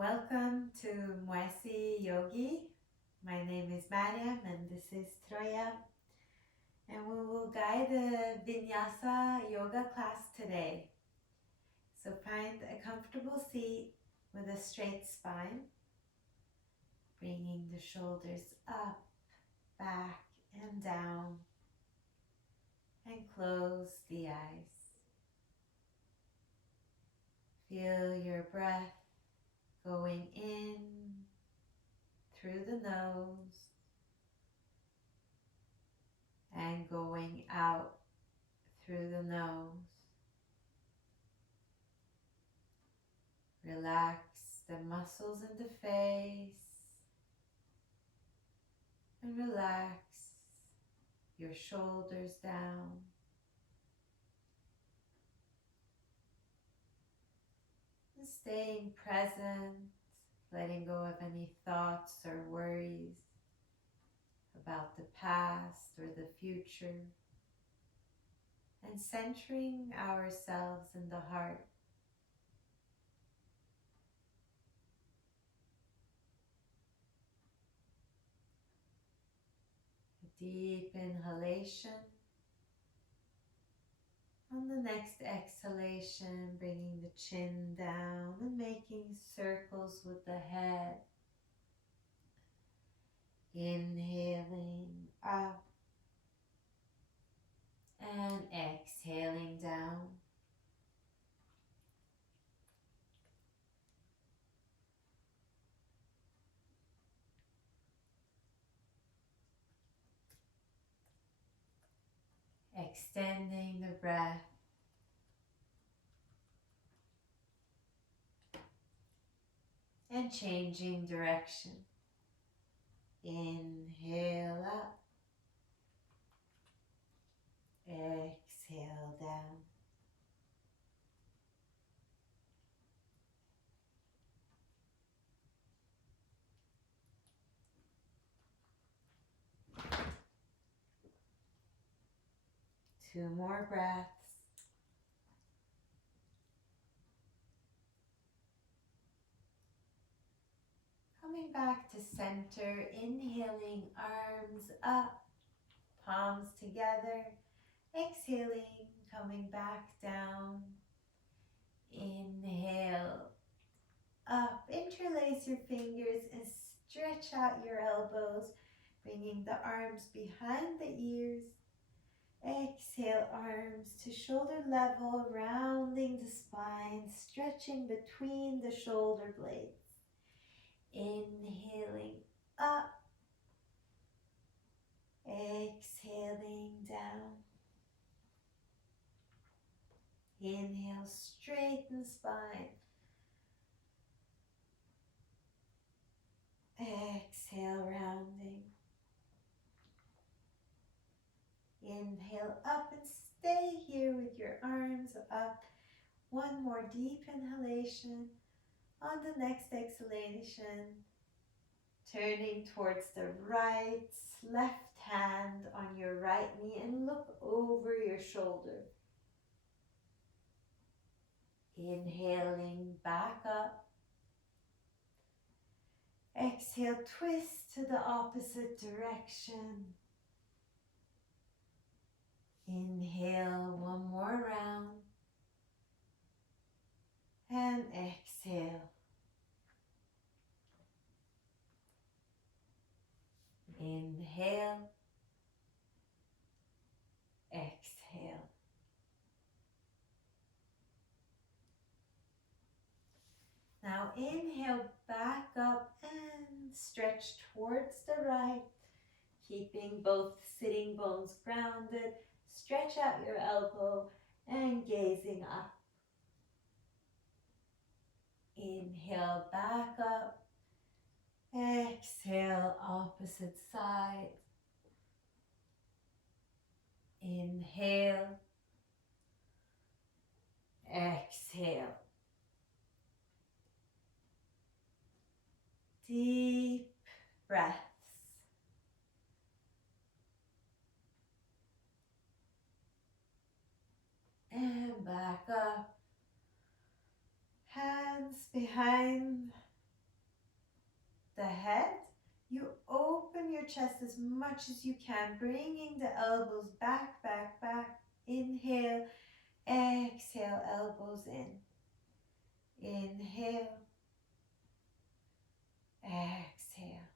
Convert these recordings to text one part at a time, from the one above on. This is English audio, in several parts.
Welcome to Mwesi Yogi. My name is Mariam and this is Troya. And we will guide the Vinyasa yoga class today. So find a comfortable seat with a straight spine, bringing the shoulders up, back, and down, and close the eyes. Feel your breath going in through the nose and going out through the nose. Relax the muscles in the face and relax your shoulders down. And staying present, letting go of any thoughts or worries about the past or the future, and centering ourselves in the heart. A deep inhalation. On the next exhalation, bringing the chin down and making circles with the head. Inhaling up and exhaling down. Extending the breath. And changing direction. Inhale up. Exhale down. Two more breaths. Coming back to center, inhaling, arms up, palms together. Exhaling, coming back down. Inhale, up. Interlace your fingers and stretch out your elbows, bringing the arms behind the ears. Exhale, arms to shoulder level, rounding the spine, stretching between the shoulder blades. Inhaling up, exhaling down. Inhale, straighten spine. Exhale, rounding. Inhale up and stay here with your arms up. One more deep inhalation. On the next exhalation, turning towards the right, left hand on your right knee and look over your shoulder. Inhaling back up. Exhale, twist to the opposite direction. Inhale one more round. And exhale. Inhale. Exhale. Now inhale back up and stretch towards the right, keeping both sitting bones grounded. Stretch out your elbow and gazing up. Inhale back up. Exhale opposite side. Inhale. Exhale. Deep breaths. And back up. Hands behind the head, you open your chest as much as you can, bringing the elbows back, back, back. Inhale, exhale, elbows in. Inhale, exhale.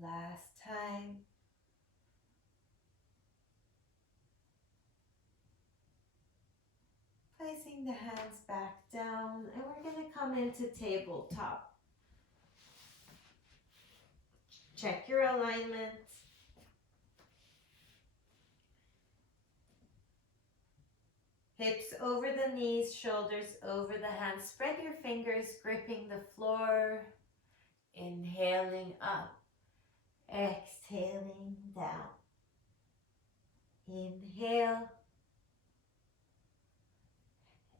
Last time. Placing the hands back down, and we're going to come into tabletop. Check your alignment. Hips over the knees, shoulders over the hands. Spread your fingers, gripping the floor. Inhaling up. Exhaling down. Inhale.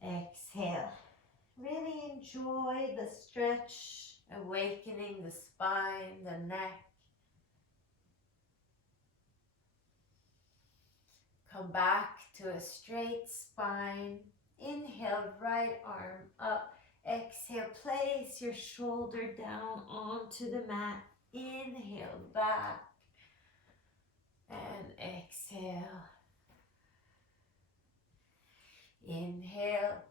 Exhale. Really enjoy the stretch, awakening the spine, the neck. Come back to a straight spine. Inhale, right arm up. Exhale, place your shoulder down onto the mat. Inhale, back. And exhale. Inhale.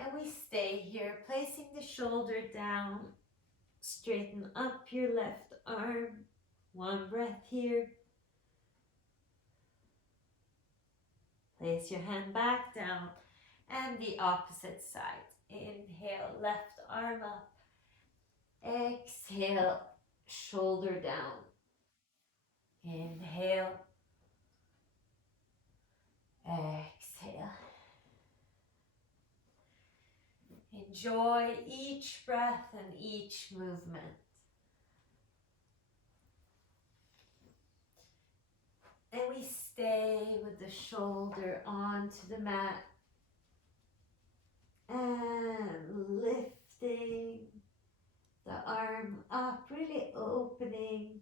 And we stay here, placing the shoulder down. Straighten up your left arm. One breath here. Place your hand back down. And the opposite side. Inhale, left arm up. Exhale, shoulder down. Inhale. Exhale. Enjoy each breath and each movement. And we stay with the shoulder onto the mat. And lifting the arm up, really opening.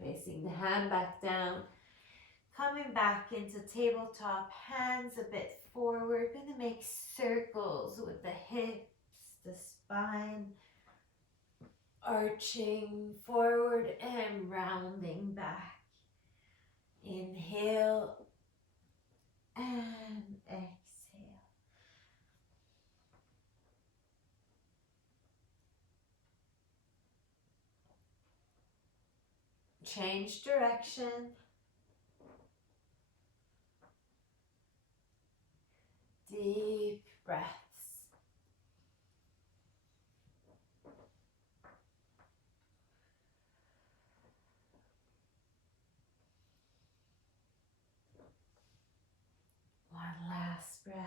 Placing the hand back down. Coming back into tabletop, hands a bit forward. Going to make circles with the hips, the spine. Arching forward and rounding back. Inhale and exhale. Change direction. Deep breaths. One last breath.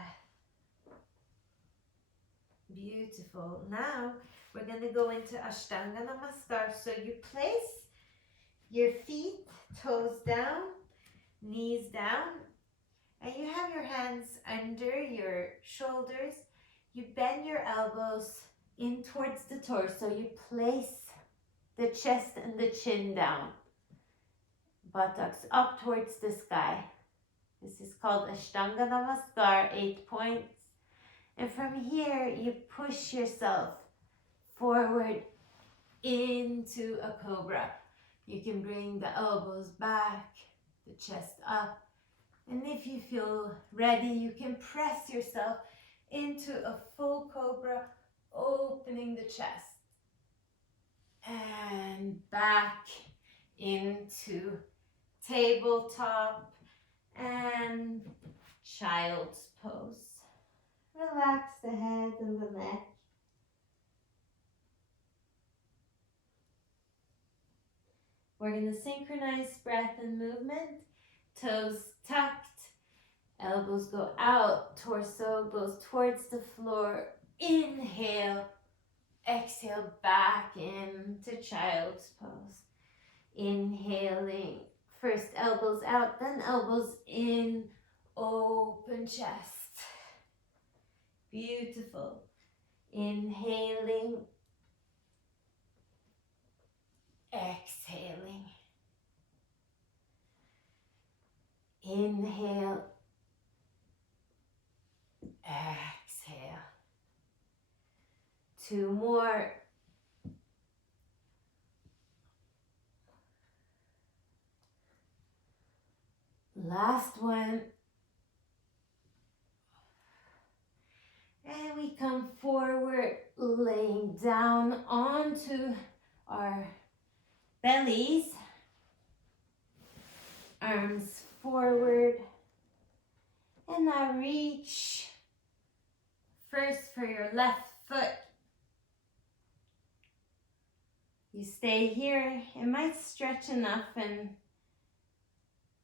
Beautiful. Now we're going to go into Ashtanga Namaskar. So you place your feet, toes down, knees down, and you have your hands under your shoulders. You bend your elbows in towards the torso. You place the chest and the chin down. Buttocks up towards the sky. This is called Ashtanga Namaskar, 8 points. And from here, you push yourself forward into a cobra. You can bring the elbows back, the chest up. And if you feel ready, you can press yourself into a full cobra, opening the chest. And back into tabletop and child's pose. Relax the head and the neck. We're going to synchronize breath and movement. Toes tucked, elbows go out, torso goes towards the floor. Inhale, exhale back into child's pose. Inhaling, first elbows out, then elbows in, open chest. Beautiful. Inhaling, exhaling. Inhale. Exhale. 2 more. Last one. And we come forward, laying down onto our bellies. Arms forward. And now reach first for your left foot. You stay here. It might stretch enough and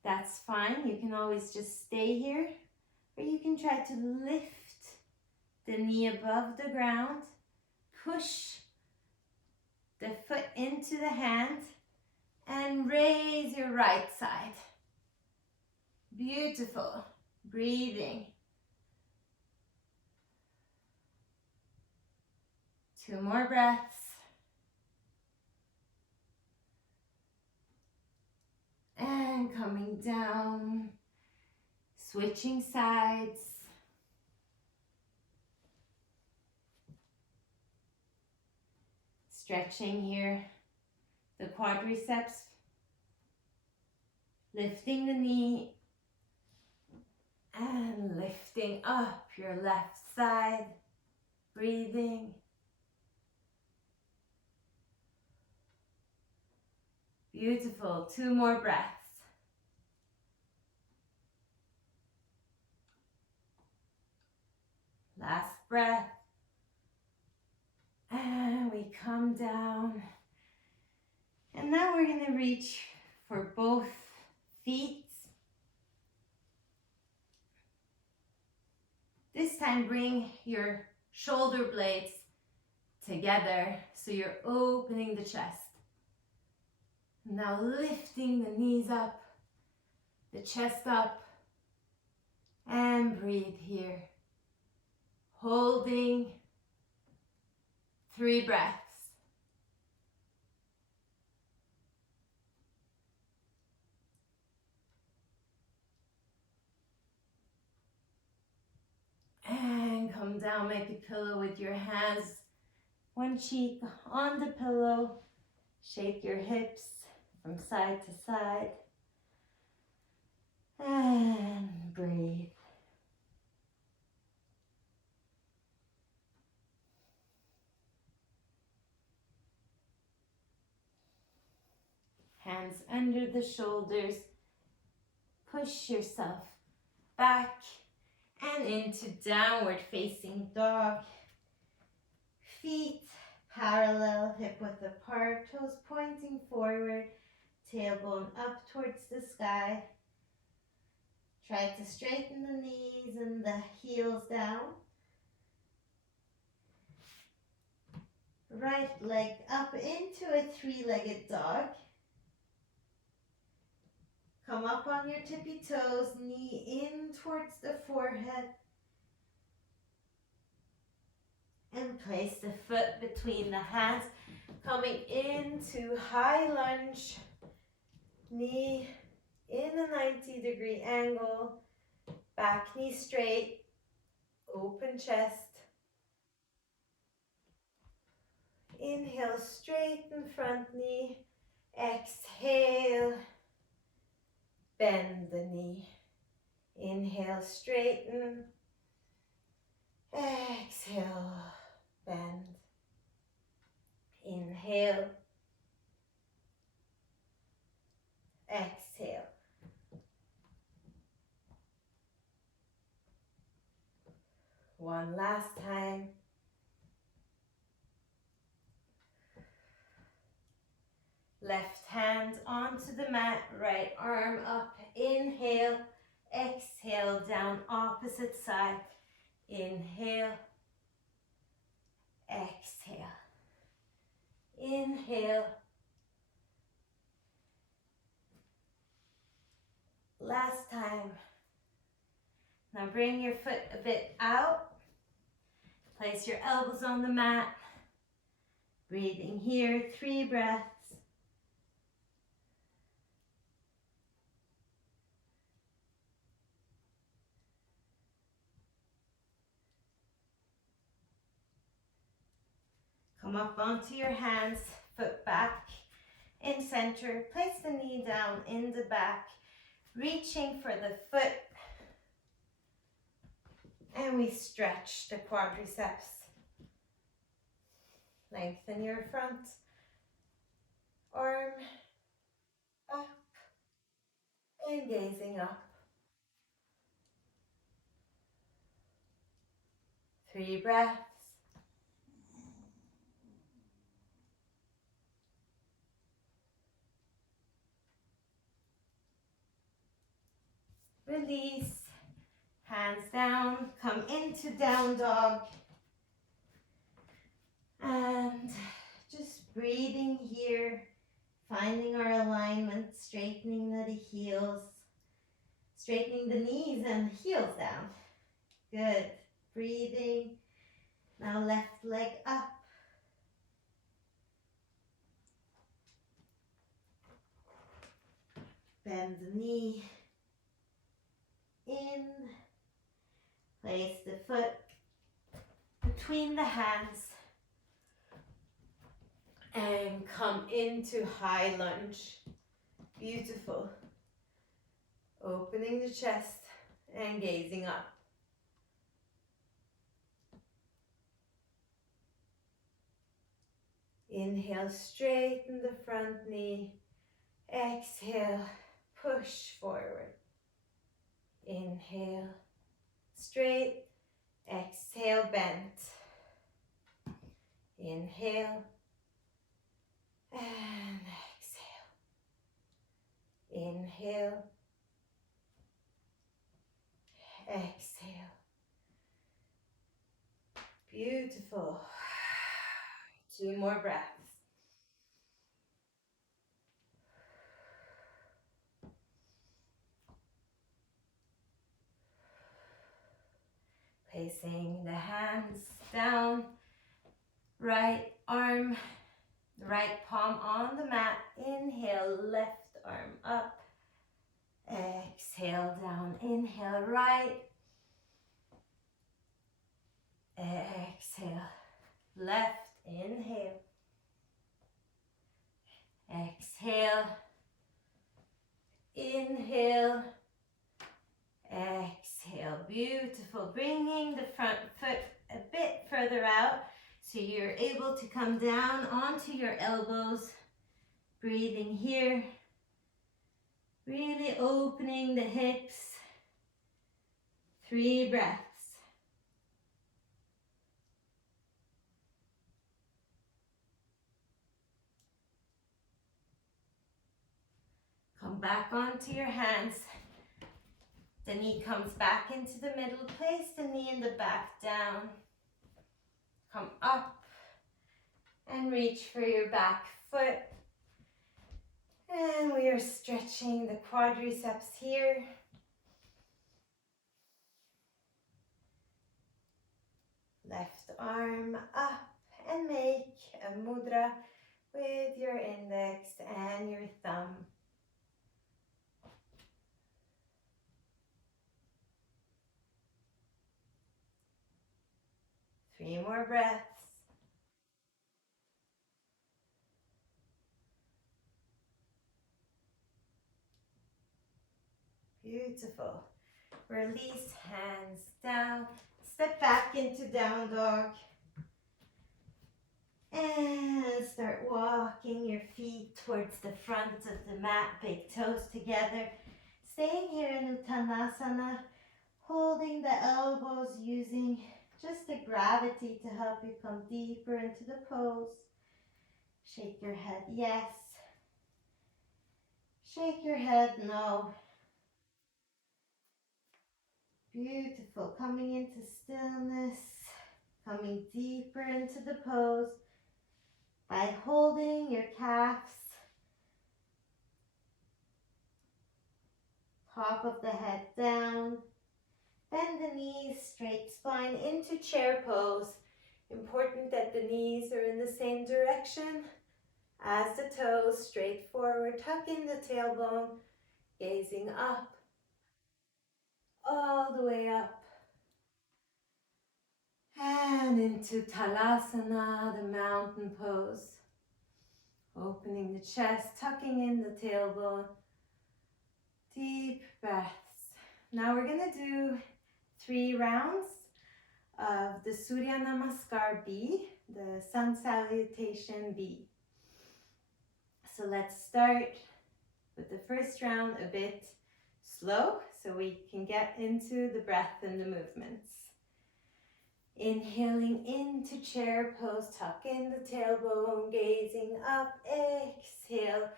that's fine. You can always just stay here. Or you can try to lift the knee above the ground. Push the foot into the hand and raise your right side. Beautiful. Breathing. 2 more breaths. And coming down, switching sides. Stretching here, the quadriceps, lifting the knee, and lifting up your left side, breathing. Beautiful, 2 more breaths. Last breath. And we come down. And now we're going to reach for both feet. This time bring your shoulder blades together so you're opening the chest. Now lifting the knees up, the chest up, and breathe here. Holding 3 breaths. And come down, make a pillow with your hands, one cheek on the pillow. Shake your hips from side to side. And breathe. Hands under the shoulders. Push yourself back and into downward facing dog. Feet parallel, hip width apart, toes pointing forward, tailbone up towards the sky. Try to straighten the knees and the heels down. Right leg up into a 3-legged dog. Come up on your tippy toes, knee in towards the forehead. And place the foot between the hands, coming into high lunge. Knee in a 90-degree angle. Back knee straight. Open chest. Inhale, straighten front knee. Exhale. Bend the knee. Inhale, straighten. Exhale, bend. Inhale. Exhale. One last time. Left hand onto the mat, right arm up. Inhale, exhale, down opposite side. Inhale, exhale. Inhale. Last time. Now bring your foot a bit out. Place your elbows on the mat. Breathing here, 3 breaths. Come up onto your hands, foot back in center. Place the knee down in the back, reaching for the foot. And we stretch the quadriceps. Lengthen your front arm up and gazing up. 3 breaths. Release. Hands down. Come into down dog. And just breathing here. Finding our alignment. Straightening the heels. Straightening the knees and heels down. Good. Breathing. Now left leg up. Bend the knee in. Place the foot between the hands. And come into high lunge. Beautiful. Opening the chest and gazing up. Inhale, straighten the front knee. Exhale, push forward. Inhale, straight. Exhale, bent. Inhale. And exhale. Inhale. Exhale. Beautiful. 2 more breaths. Placing the hands down, right arm, right palm on the mat. Inhale, left arm up. Exhale, down. Inhale, right. Exhale, left. Inhale. Exhale. Inhale. Exhale. Beautiful. Bringing the front foot a bit further out so you're able to come down onto your elbows. Breathing here. Really opening the hips. 3 breaths. Come back onto your hands. The knee comes back into the middle. Place the knee in the back down. Come up and reach for your back foot. And we are stretching the quadriceps here. Left arm up and make a mudra with your index and your thumb. 3 more breaths. Beautiful. Release, hands down. Step back into down dog. And start walking your feet towards the front of the mat, big toes together. Staying here in Uttanasana, holding the elbows, using just the gravity to help you come deeper into the pose. Shake your head, yes. Shake your head, no. Beautiful. Coming into stillness, coming deeper into the pose by holding your calves, top of the head down. Bend the knees, straight spine into chair pose. Important that the knees are in the same direction as the toes, straight forward. Tuck in the tailbone, gazing up, all the way up. And into Talasana, the mountain pose. Opening the chest, tucking in the tailbone. Deep breaths. Now we're going to do 3 rounds of the Surya Namaskar B, the Sun Salutation B. So let's start with the first round a bit slow so we can get into the breath and the movements. Inhaling into chair pose, tuck in the tailbone, gazing up, exhale,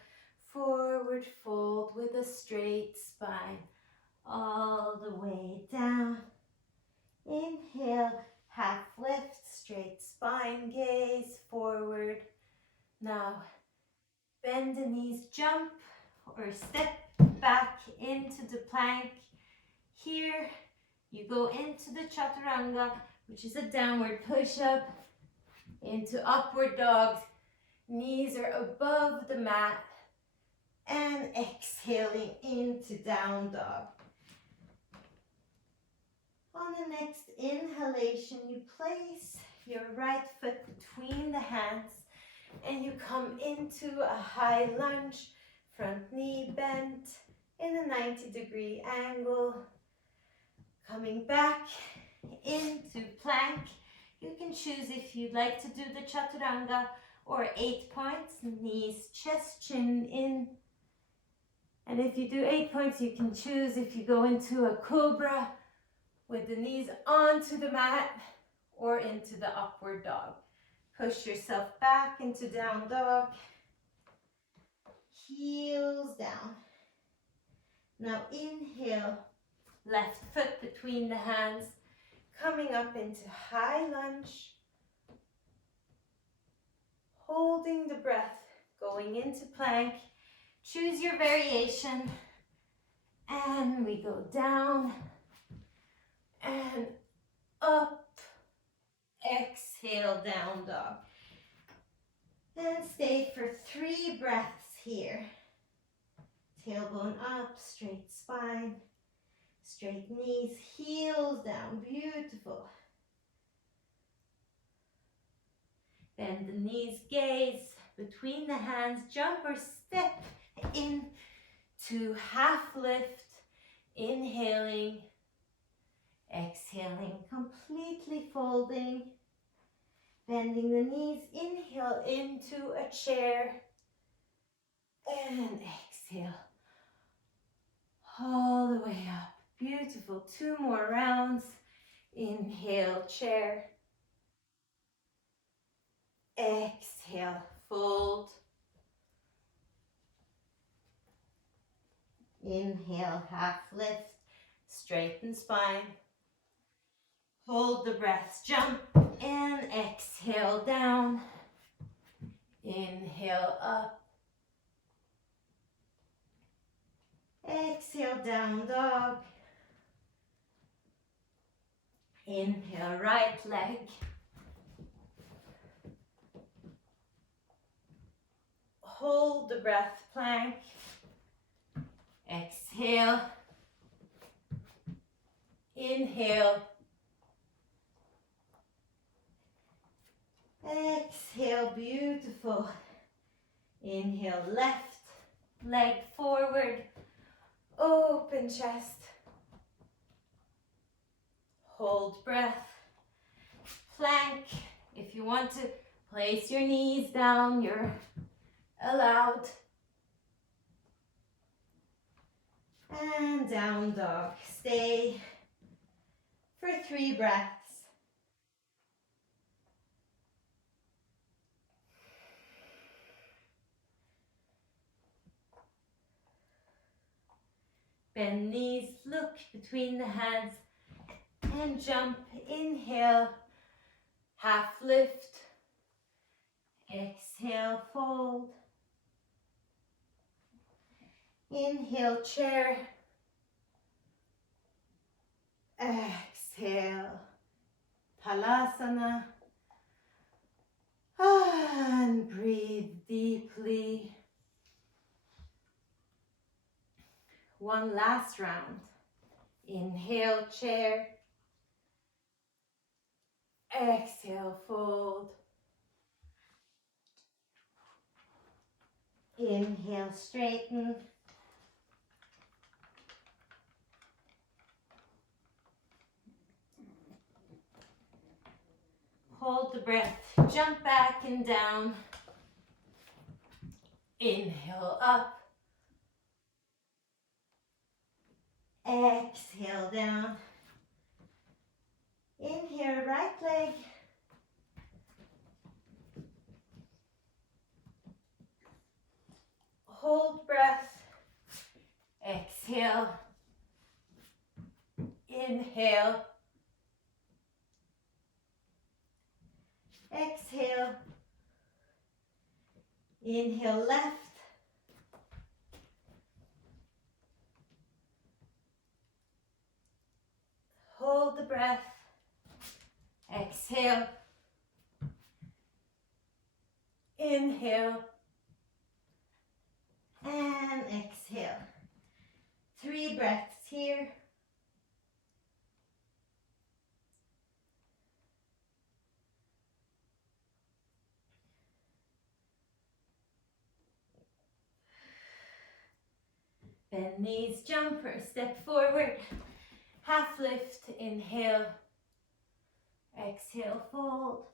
forward fold with a straight spine, all the way down. Inhale, half lift, straight spine, gaze forward. Now, bend the knees, jump or step back into the plank. Here, you go into the chaturanga, which is a downward push-up, into upward dog. Knees are above the mat, and exhaling into down dog. On the next inhalation, you place your right foot between the hands and you come into a high lunge, front knee bent in a 90-degree angle. Coming back into plank. You can choose if you'd like to do the chaturanga or 8 points, knees, chest, chin in. And if you do 8 points, you can choose if you go into a cobra with the knees onto the mat or into the upward dog. Push yourself back into down dog. Heels down. Now inhale, left foot between the hands, coming up into high lunge. Holding the breath, going into plank. Choose your variation. And we go down and up. Exhale, down dog. And stay for 3 breaths here. Tailbone up, straight spine, straight knees, heels down. Beautiful. Bend the knees, gaze between the hands, jump or step into half lift. Inhaling, exhaling, completely folding. Bending the knees, inhale into a chair. And exhale all the way up. Beautiful. 2 more rounds. Inhale, chair. Exhale, fold. Inhale, half lift, straighten spine. Hold the breath, jump and exhale down. Inhale up. Exhale, down dog. Inhale, right leg. Hold the breath, plank. Exhale. Inhale. Exhale, beautiful. Inhale, left leg forward. Open chest. Hold breath. Plank. If you want to place your knees down, you're allowed. And down dog. Stay for 3 breaths. Bend knees, look between the hands and jump. Inhale, half lift. Exhale, fold. Inhale, chair. Exhale, Talasana. And breathe deeply. 1 last round. Inhale, chair. Exhale, fold. Inhale, straighten. Hold the breath. Jump back and down. Inhale, up. Exhale, down. Inhale, right leg. Hold breath. Exhale. Inhale. Exhale. Inhale, left. Hold the breath. Exhale. Inhale. And exhale. 3 breaths here. Bend knees, jump or step forward. Half lift, inhale. Exhale, fold.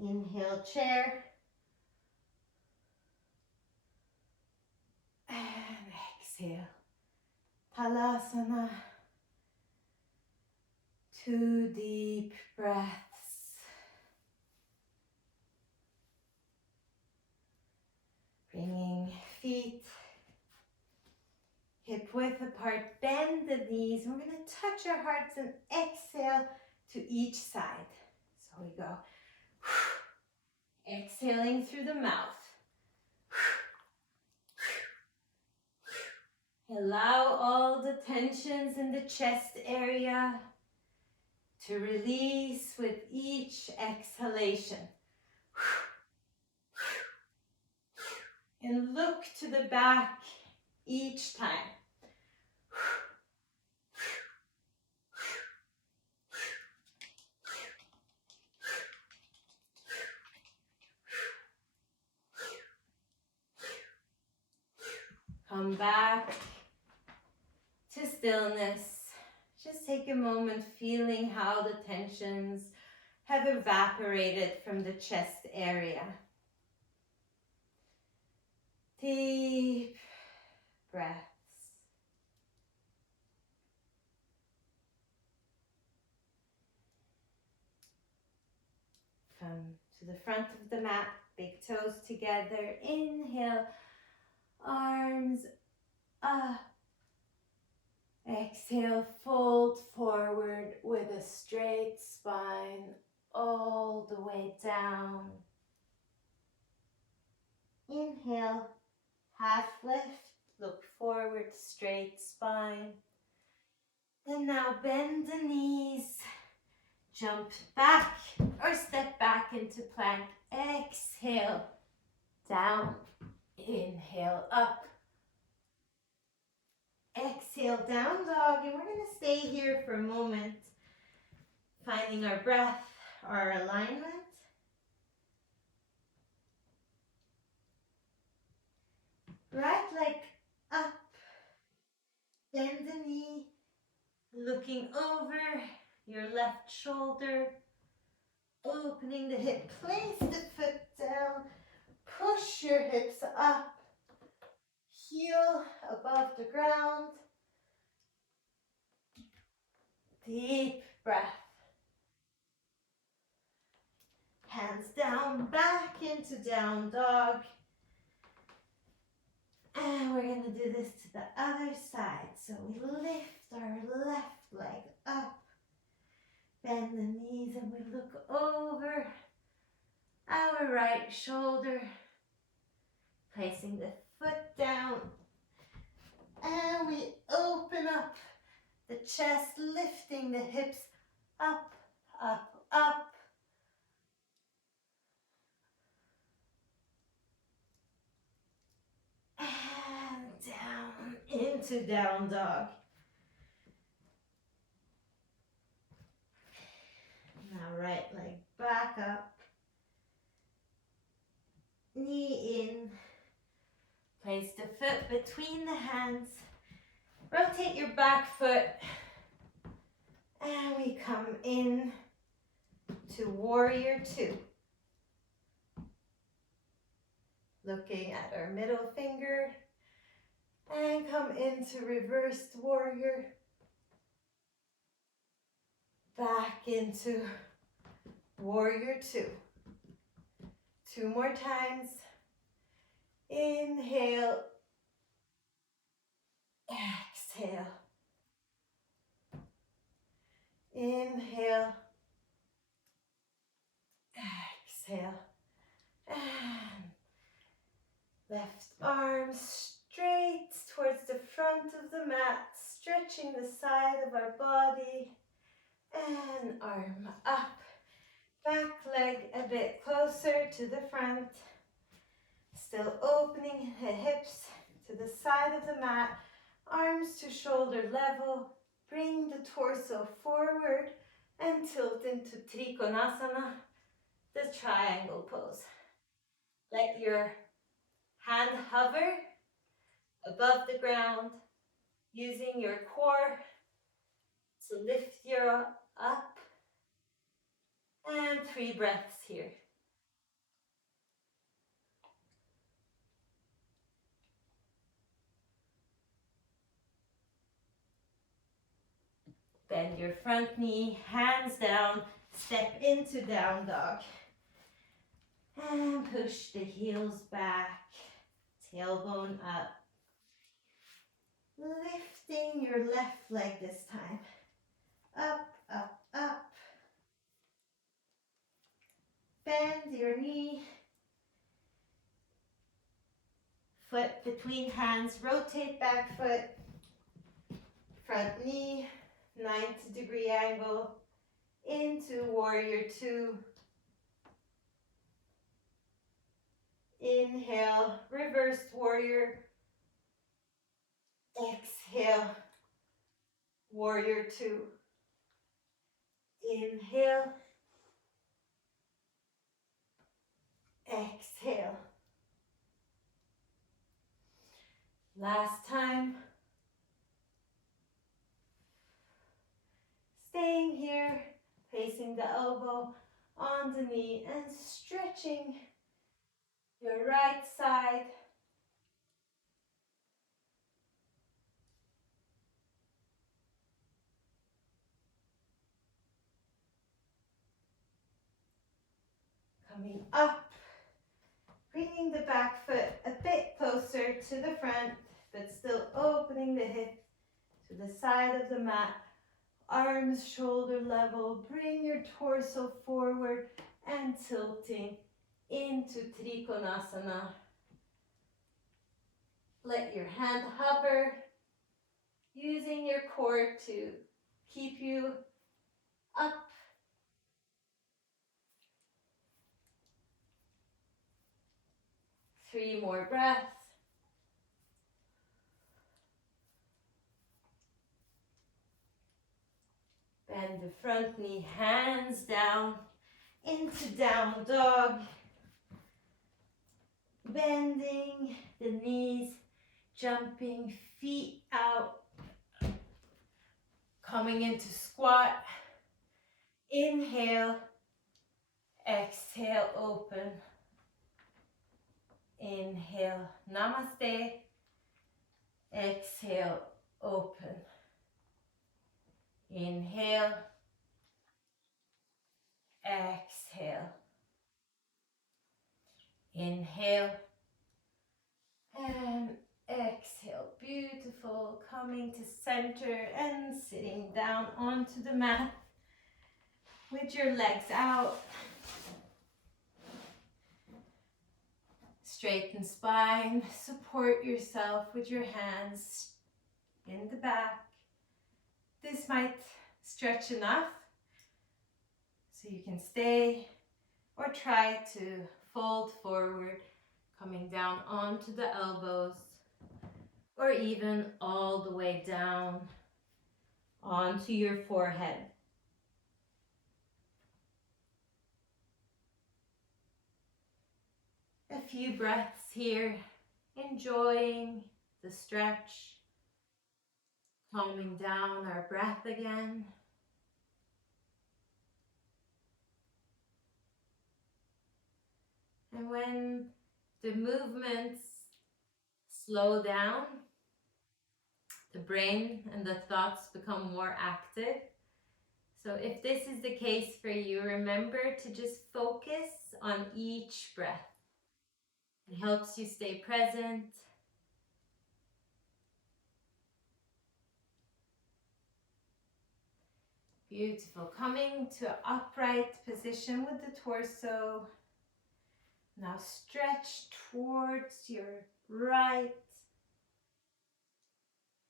Inhale, chair. And exhale. Talasana. 2 deep breaths. Bringing feet hip width apart, bend the knees. We're going to touch our hearts and exhale to each side. So we go. Exhaling through the mouth. Allow all the tensions in the chest area to release with each exhalation. And look to the back each time. Come back to stillness. Just take a moment feeling how the tensions have evaporated from the chest area. Deep breaths. Come to the front of the mat, big toes together. Inhale, arms up. Exhale, fold forward with a straight spine all the way down. Inhale, half lift, look forward, straight spine. And now bend the knees, jump back or step back into plank. Exhale, down, inhale, up. Exhale, down dog, and we're going to stay here for a moment, finding our breath, our alignment. Right leg up, bend the knee, looking over your left shoulder, opening the hip, place the foot down, push your hips up, heel above the ground. Deep breath. Hands down, back into down dog. And we're going to do this to the other side. So we lift our left leg up, bend the knees, and we look over our right shoulder, placing the foot down. And we open up the chest, lifting the hips up, up, up. And down into down dog. Now right leg back up, knee in, place the foot between the hands, rotate your back foot, and we come in to warrior two. Looking at our middle finger, and come into reversed warrior, back into warrior two. Two more times. Inhale, exhale. Inhale, exhale. And left arm straight towards the front of the mat, stretching the side of our body. And arm up. Back leg a bit closer to the front. Still opening the hips to the side of the mat. Arms to shoulder level. Bring the torso forward and tilt into Trikonasana, the triangle pose. Let your hand hover above the ground, using your core to lift you up. And 3 breaths here. Bend your front knee, hands down, step into down dog. And push the heels back, tailbone up. Lifting your left leg this time. Up, up, up. Bend your knee. Foot between hands, rotate back foot. Front knee, 90-degree angle. Into warrior two. Inhale, reversed warrior. Exhale, warrior two. Inhale. Exhale. Last time. Staying here, placing the elbow on the knee and stretching your right side. Coming up, bringing the back foot a bit closer to the front, but still opening the hip to the side of the mat. Arms shoulder level, bring your torso forward and tilting into Trikonasana. Let your hand hover, using your core to keep you up. Three more breaths. Bend the front knee, hands down into down dog. Bending the knees, jumping feet out. Coming into squat. Inhale, exhale, open. Inhale, namaste. Exhale, open. Inhale, exhale. Inhale and exhale. Beautiful. Coming to center and sitting down onto the mat with your legs out. Straighten spine. Support yourself with your hands in the back. This might stretch enough so you can stay, or try to fold forward, coming down onto the elbows, or even all the way down onto your forehead. a few breaths here, enjoying the stretch, calming down our breath again. And when the movements slow down, the brain and the thoughts become more active. So if this is the case for you, remember to just focus on each breath. It helps you stay present. Beautiful. Coming to upright position with the torso. Now stretch towards your right.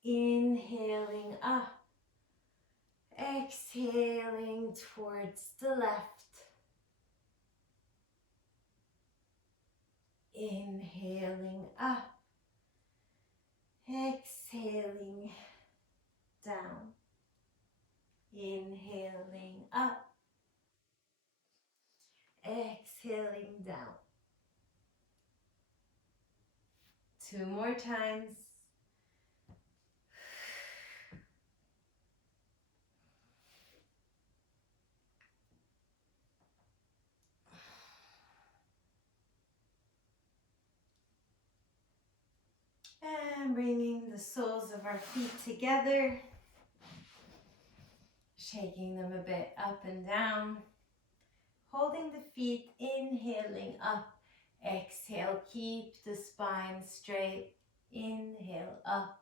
Inhaling up. Exhaling towards the left. Inhaling up. Exhaling down. Inhaling up. Exhaling down. 2 more times. And bringing the soles of our feet together. Shaking them a bit up and down. Holding the feet, inhaling up. Exhale, keep the spine straight. Inhale up.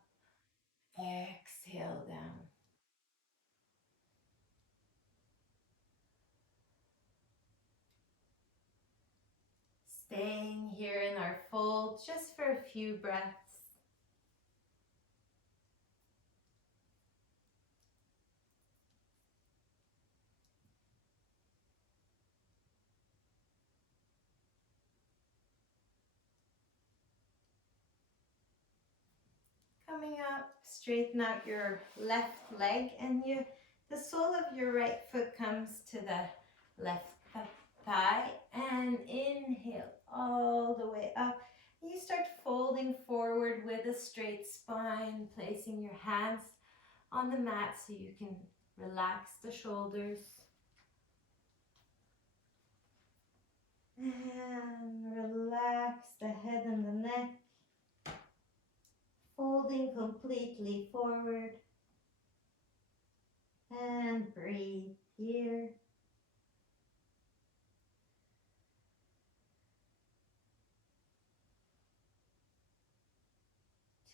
Exhale down. Staying here in our fold just for a few breaths. Coming up, straighten out your left leg and the sole of your right foot comes to the left thigh and inhale all the way up. You start folding forward with a straight spine, placing your hands on the mat so you can relax the shoulders. And relax the head and the neck. Folding completely forward. And breathe here.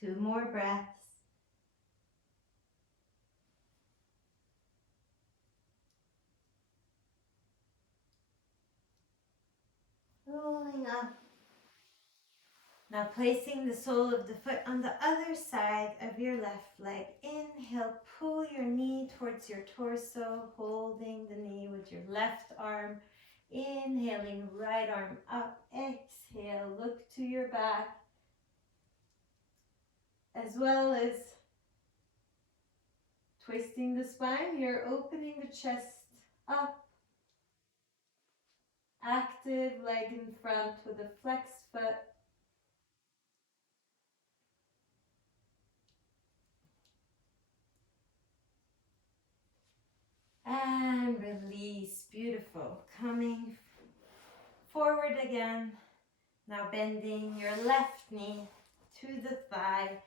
Two more breaths. Rolling up. Now placing the sole of the foot on the other side of your left leg. Inhale, pull your knee towards your torso, holding the knee with your left arm. Inhaling, right arm up. Exhale, look to your back. As well as twisting the spine, you're opening the chest up. Active leg in front with a flexed foot. And release. Beautiful. Coming forward again. Now bending your left knee to the thigh.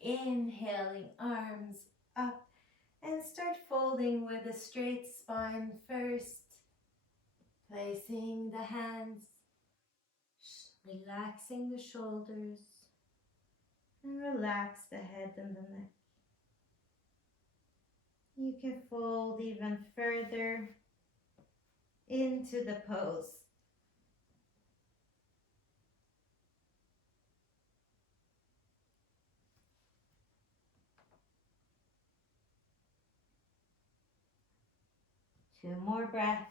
Inhaling, arms up. And start folding with a straight spine first. Placing the hands. Relaxing the shoulders. And relax the head and the neck. You can fold even further into the pose. Two more breaths.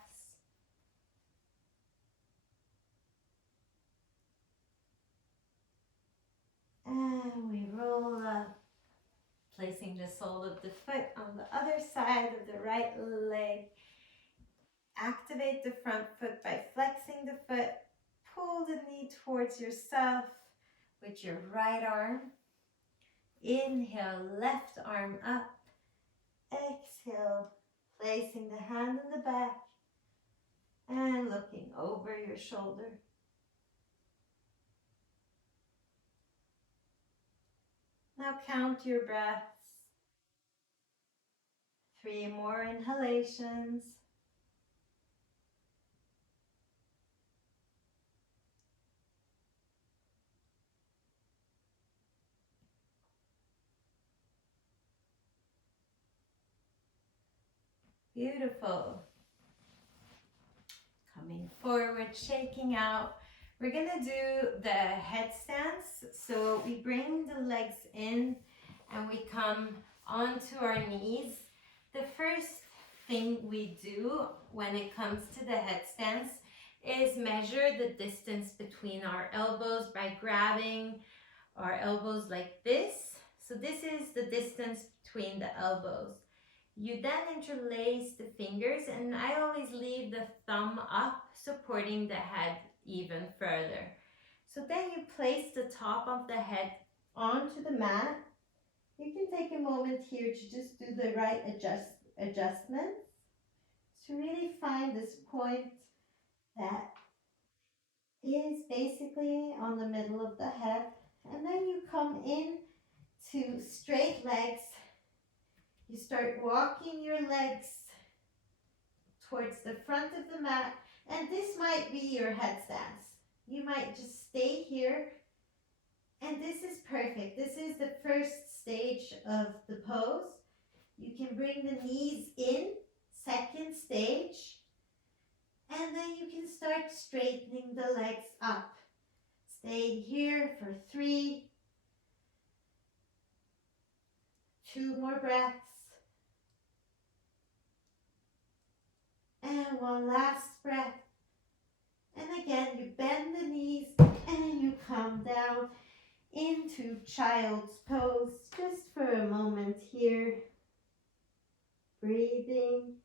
And we roll up, placing the sole of the foot on the other side of the right leg. Activate the front foot by flexing the foot, pull the knee towards yourself with your right arm. Inhale, left arm up. Exhale, placing the hand in the back and looking over your shoulder. Now count your breaths. 3 more inhalations. Beautiful. Coming forward, shaking out. We're gonna do the headstands. So we bring the legs in and we come onto our knees. The first thing we do when it comes to the headstands is measure the distance between our elbows by grabbing our elbows like this. So this is the distance between the elbows. You then interlace the fingers, and I always leave the thumb up, supporting the head even further. So then you place the top of the head onto the mat. You can take a moment here to just do the right adjustments to really find this point that is basically on the middle of the head. And then you come in to straight legs. You start walking your legs towards the front of the mat, and this might be your headstands. You might just stay here, and this is perfect. This is the first stage of the pose. You can bring the knees in, second stage, and then you can start straightening the legs up. Stay here for 3, 2 more breaths, and 1 last breath. And again, you bend the knees and you come down into child's pose just for a moment here. Breathing.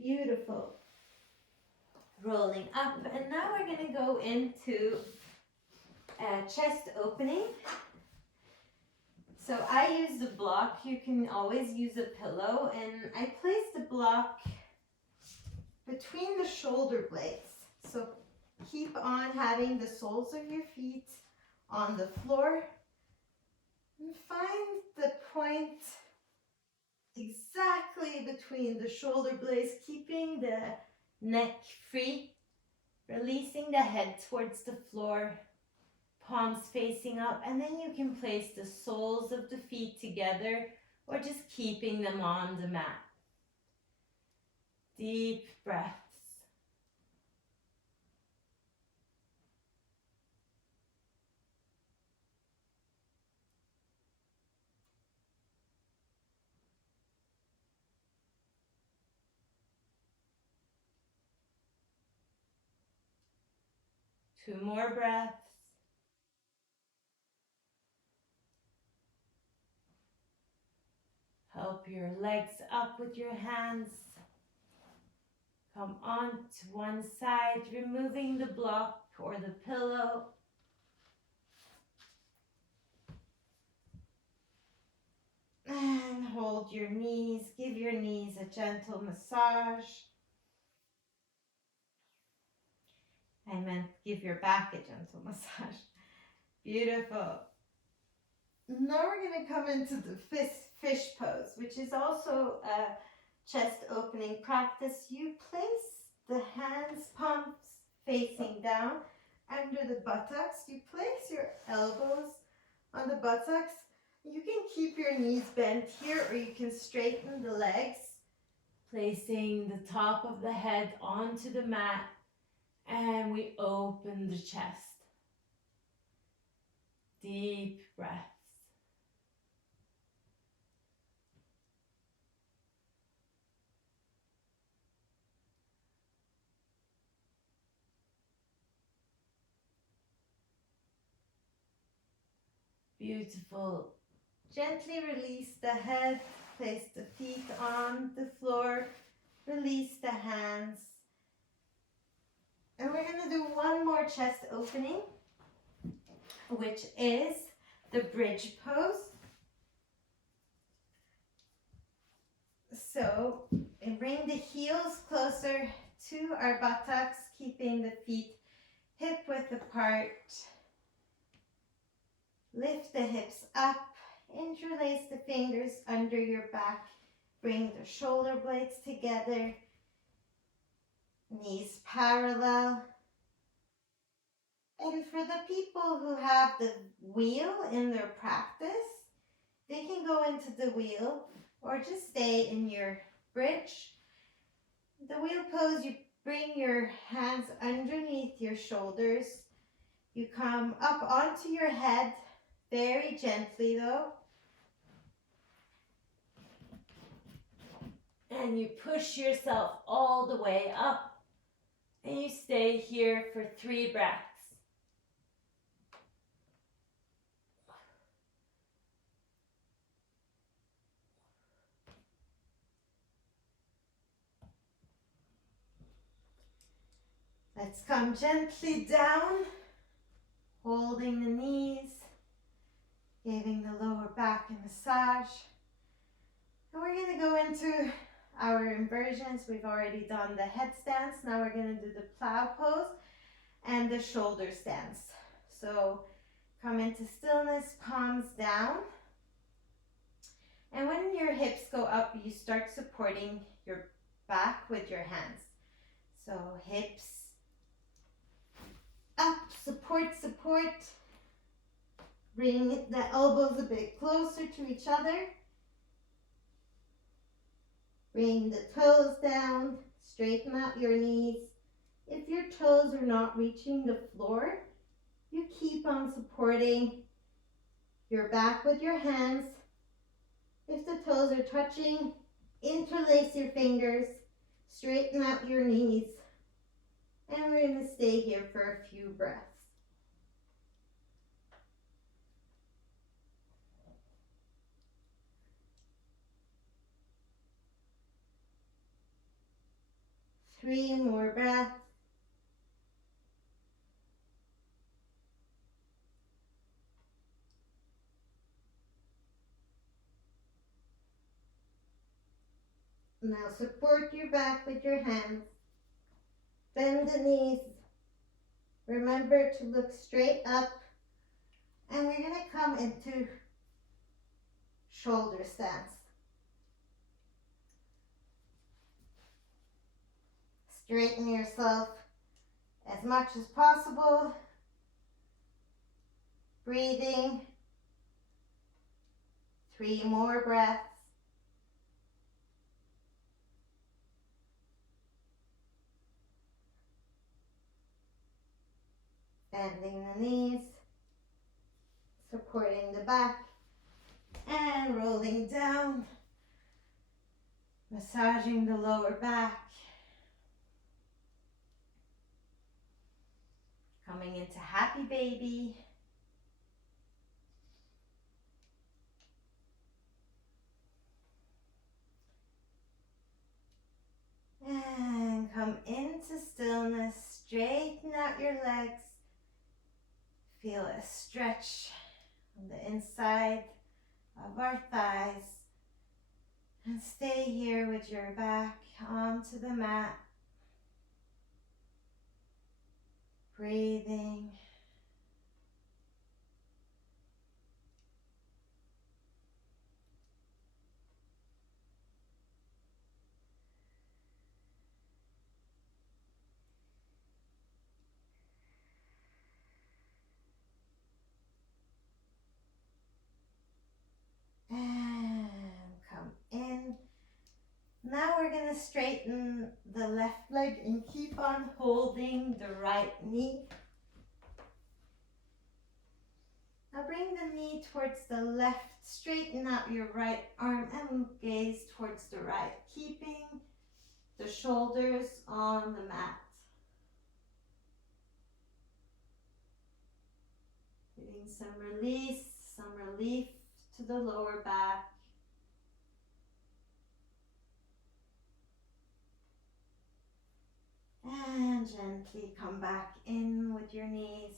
Beautiful. Rolling up, and now we're going to go into a chest opening. So I use the block. You can always use a pillow, and I place the block between the shoulder blades. So keep on having the soles of your feet on the floor, and find the point exactly between the shoulder blades, keeping the neck free, releasing the head towards the floor, palms facing up, and then you can place the soles of the feet together or just keeping them on the mat. Deep breaths. Two more breaths. Help your legs up with your hands. Come on to one side, removing the block or the pillow. And hold your knees. Give your knees a gentle massage. I meant give your back a gentle massage. Beautiful. Now we're going to come into the fish pose, which is also a chest opening practice. You place the hands, palms facing down under the buttocks. You place your elbows on the buttocks. You can keep your knees bent here, or you can straighten the legs, placing the top of the head onto the mat, and we open the chest. Deep breaths. Beautiful. Gently release the head, Place the feet on the floor. Release the hands. And we're going to do one more chest opening, which is the bridge pose. So, and bring the heels closer to our buttocks, keeping the feet hip width apart. Lift the hips up, interlace the fingers under your back, bring the shoulder blades together, knees parallel. And for the people who have the wheel in their practice, they can go into the wheel or just stay in your bridge. The wheel pose, you bring your hands underneath your shoulders. You come up onto your head, very gently though. And you push yourself all the way up. And you stay here for 3 breaths. Let's come gently down, holding the knees, giving the lower back a massage. And we're going to go into our inversions. We've already done the headstands. Now we're going to do the plow pose and the shoulder stance. So come into stillness, palms down. And when your hips go up, you start supporting your back with your hands. So hips up, support, support. Bring the elbows a bit closer to each other. Bring the toes down, straighten out your knees. If your toes are not reaching the floor, you keep on supporting your back with your hands. If the toes are touching, interlace your fingers, straighten out your knees. And we're going to stay here for a few breaths. Three more breaths. Now support your back with your hands. Bend the knees. Remember to look straight up. And we're going to come into shoulder stance. Straighten yourself as much as possible. Breathing. 3 more breaths. Bending the knees. Supporting the back. And rolling down. Massaging the lower back. Coming into happy baby. And come into stillness. Straighten out your legs. Feel a stretch on the inside of our thighs. And stay here with your back onto the mat. Breathing. And come in. Now we're going to straighten the left leg and keep on holding the right knee. Now bring the knee towards the left, straighten out your right arm and gaze towards the right, keeping the shoulders on the mat. Giving some release, some relief to the lower back. gently come back in with your knees.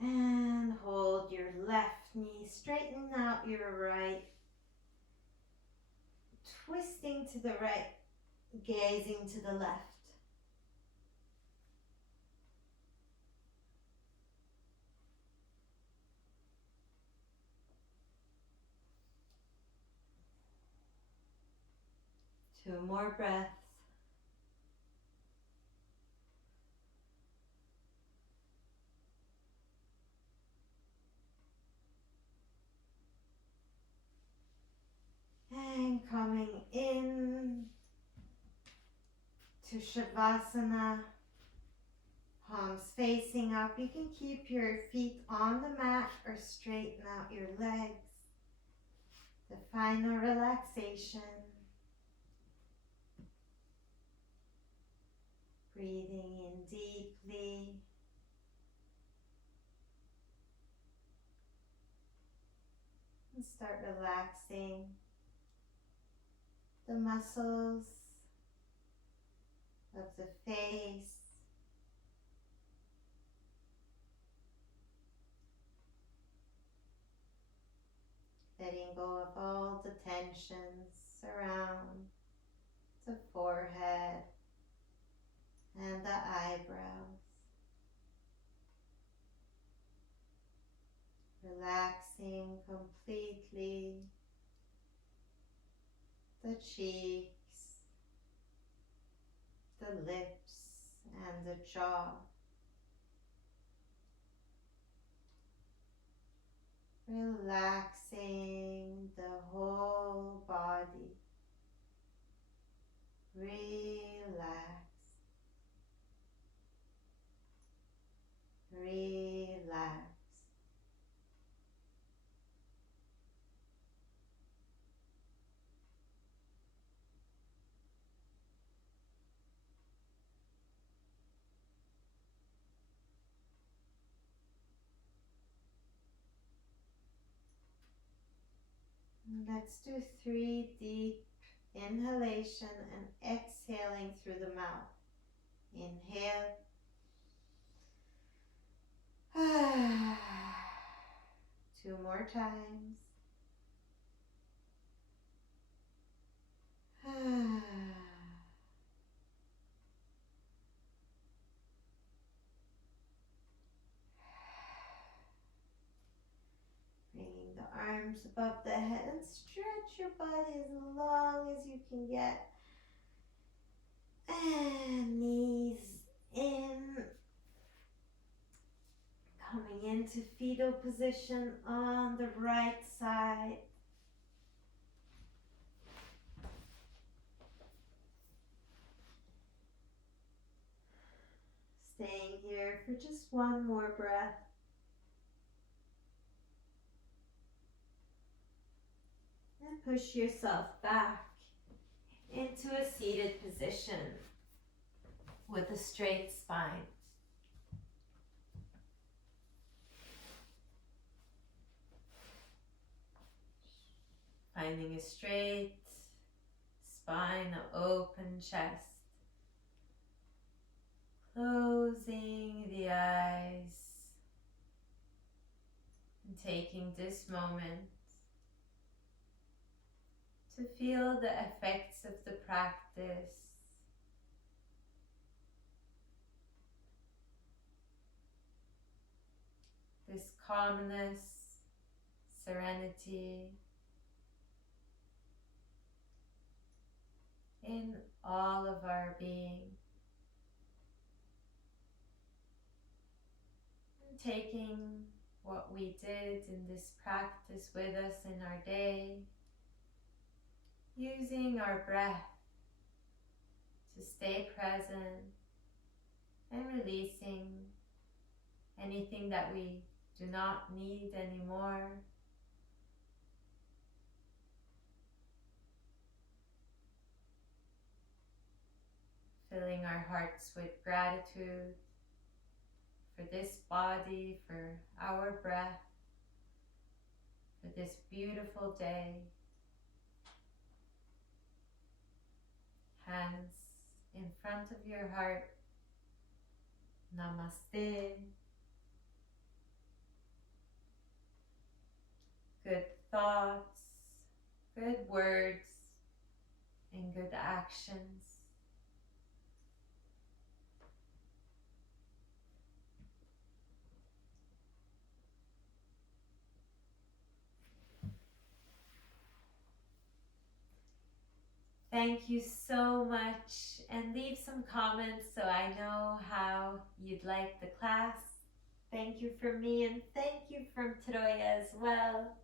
And hold your left knee, straighten out your right, twisting to the right, gazing to the left. Two more breaths. And coming in to Shavasana, palms facing up. You can keep your feet on the mat or straighten out your legs. The final relaxation. Breathing in deeply. And start relaxing the muscles of the face, letting go of all the tensions around the forehead and the eyebrows. Relaxing completely the cheeks, the lips, and the jaw. Relaxing the whole body. Relax. Relax. Let's do 3 deep inhalation and exhaling through the mouth. Inhale. 2 more times. Bringing the arms above the head and stretch your body as long as you can get. And knees in. Coming into fetal position on the right side. Staying here for just one more breath. And push yourself back into a seated position with a straight spine. Finding a straight spine, an open chest. Closing the eyes and taking this moment to feel the effects of the practice. This calmness, serenity in all of our being. And taking what we did in this practice with us in our day, using our breath to stay present and releasing anything that we do not need anymore. Filling our hearts with gratitude for this body, for our breath, for this beautiful day. hands in front of your heart. Namaste. Good thoughts, good words, and good actions. Thank you so much, and leave some comments so I know how you'd like the class. Thank you from me, and thank you from Troya as well.